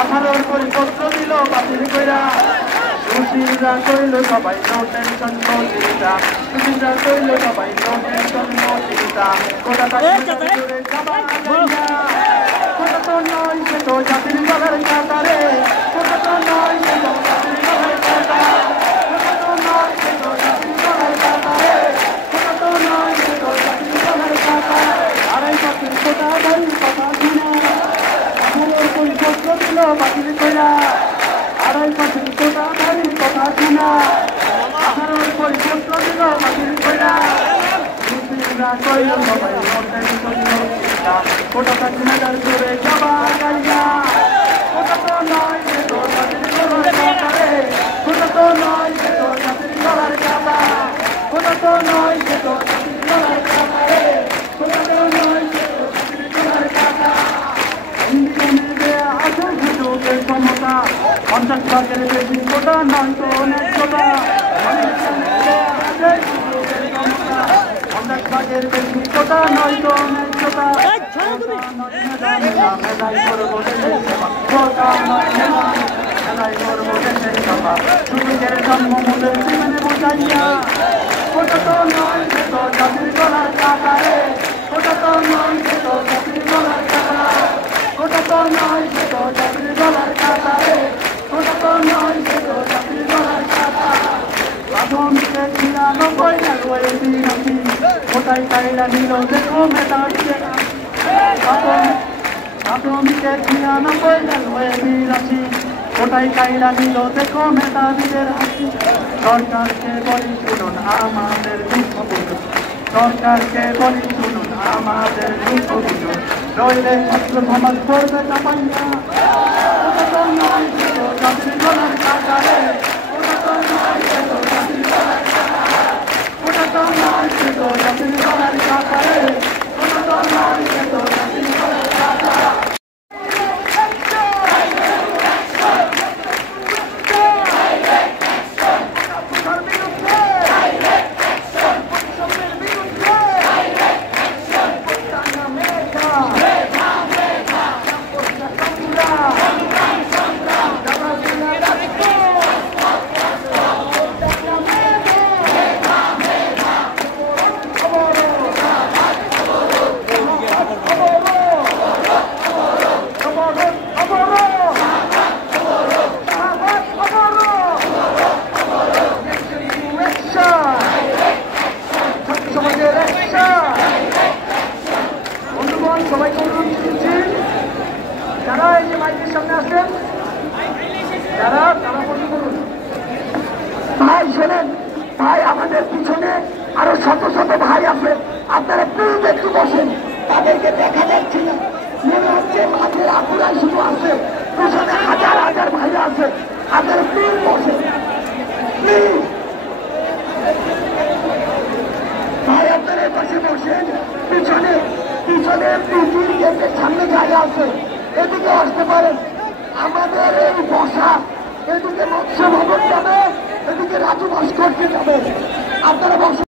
18 পরিপত্র দিল বাতিল কইরা সুশীলরা কইল সবাই নো টেনশন নো চিন্তা সুশীলরা কইল সবাই নো টেনশন নো চিন্তা কোটা জুড়ে যাবা কোটা তো নয় সে তো জাতির গলার কাটারে কোটা তো নয় সে তো জাতির গলার কাটা কোটা তো নয় সে তো জাতির গলার কাটারে কোটা তো নয় সে তো জাতির গলার কাটা আড়াই পাখির কোটা ভাই কথা শুনে 18 পরিপত্র দিল বাতিল কইরা আড়াই পাখির কোটা ভাই কথা শুনে 18 পরিপত্র দিল বাতিল কইরা সুশীলরা কইল সবাই নো টেনশন নো চিন্তা কোটা কাকিনাদার জুড়ে যাবা গাইয়া কোটা তো নয় সে তো জাতির গলার কাটারে কোটা তো নয় সে তো জাতির গলার কাটা কোটা তো নয় সে তো জাতির গলার কাটারে কোটা তো নয় সে তো জাতির গলার কাটা ইন্ডিয়ানে আছে সুযোগের ক্ষমতা 50 ভাগের বেশি কোটা নয় তো অনেক কোটা অনেক ভাগের বেশি কোটা নয় তো অনেক কোটা মেলাই করবো সুযোগের জন্মমূলের জীবনে বোঝাইয়া কোটা তো নয় সে তো জাতির গলার কাটারে কোটা তো নয় সে তো জাতির গলার কাটা কোটা তো নয় সে তো জাতির গলার কাটারে কোটা তো নয় সে তো জাতির গলার কাটা প্রাথমিকে 99 এর বিরাশি কোটায় কাইলা নিল দেখো মেধাবীদের প্রাথমিকে 99 এর বিরাশি কোটায় কাইলা নিল দেখো মেধাবীদের হাসি সরকারকে বলি শুনুন আমাদের দুঃখ বুঝুন সরকারকে বলি শুনুন আমাদের দুঃখ বুঝুন নইলে ছাত্র সমাজ করবে চাপাইয়া কোটা তো নয় সে তো জাতির গলার কাটারে কোটা তো নয় সে তো জাতির গলার কাটা কোটা তো নয় সে তো জাতির গলার কাটারে কোটা তো নয় সে তো জাতির গলার কাটা সবাইকে অনুরোধ করছি যারা এই যে মাইকের সামনে আসছেন তারা বন্ধ করুন ভাই শোনেন ভাই আমাদের পিছনে আরো শত শত ভাই আছে আপনারা প্লিজ একটু বসেন তাদেরকে দেখা যাচ্ছে না মনে হচ্ছে মাঠের আগুরাই শুধু আছে পিছনে হাজার হাজার ভাইরা আছে আপনারা প্লিজ বসেন প্লিজ ভাই আপনারা পাশে বসেন পিছনে সামনে জায়গা আছে এদিকে আসতে পারেন আমাদের এই বসা এদিকে মৎস্য ভবন যাবে এদিকে রাজু ভাস্কর্য যাবে আপনারা বসে